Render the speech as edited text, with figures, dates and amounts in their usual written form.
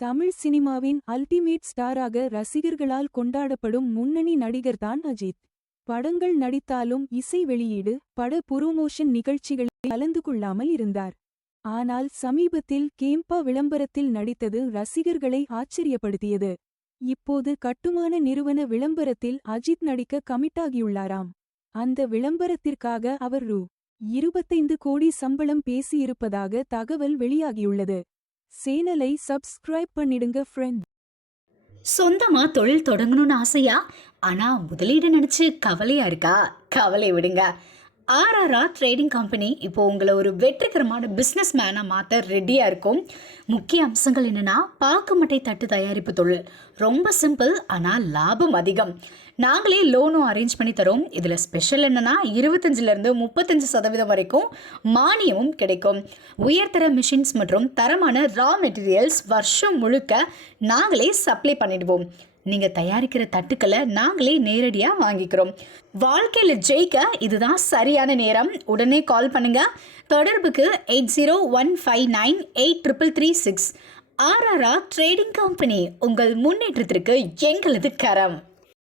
தமிழ் சினிமாவின் அல்டிமேட் ஸ்டாராக ரசிகர்களால் கொண்டாடப்படும் முன்னணி நடிகர்தான் அஜித். படங்கள் நடித்தாலும் இசை வெளியீடு, பட புரோமோஷன் நிகழ்ச்சிகளில் கலந்து கொள்ளாமல் இருந்தார். ஆனால் சமீபத்தில் கேம்பா விளம்பரத்தில் நடித்தது ரசிகர்களை ஆச்சரியப்படுத்தியது. இப்போது கட்டுமான நிறுவன விளம்பரத்தில் அஜித் நடிக்க கமிட்டாகியுள்ளாராம். அந்த விளம்பரத்திற்காக அவர் ரூ. 25 கோடி சம்பளம் பேசியிருப்பதாக தகவல் வெளியாகியுள்ளது. சேனலை சப்ஸ்கிரைப் பண்ணிடுங்க ஃப்ரெண்ட். சொந்தமா தொழில் தொடங்கணும்னு ஆசையா? ஆனா முதலீடு நினைச்சு கவலையா இருக்கா? கவலை விடுங்க. ஆர்ஆர்ஆர் ட்ரேடிங் கம்பெனி இப்போ உங்களை ஒரு வெற்றிகரமான பிஸ்னஸ் மேனாக மாற்ற ரெடியாக இருக்கும். முக்கிய அம்சங்கள் என்னென்னா, பாக்குமட்டை தட்டு தயாரிப்பு தொழில் ரொம்ப சிம்பிள், ஆனால் லாபம் அதிகம். நாங்களே லோனும் அரேஞ்ச் பண்ணி தரோம். இதில் ஸ்பெஷல் என்னென்னா 25% 35% வரைக்கும் மானியமும் கிடைக்கும். உயர்தர மிஷின்ஸ் மற்றும் தரமான ரா மெட்டீரியல்ஸ் வருஷம் முழுக்க நாங்களே சப்ளை பண்ணிடுவோம். நீங்கள் தயாரிக்கிற தட்டுக்களை நாங்களே நேரடியாக வாங்கிக்கிறோம். வாழ்க்கையில் ஜெயிக்க இதுதான் சரியான நேரம். உடனே கால் பண்ணுங்க. தொடர்புக்கு 8015983336. ஆர்ஆர்ஆர் ட்ரேடிங் கம்பெனி, உங்கள் முன்னேற்றத்திற்கு எங்களது கரம்.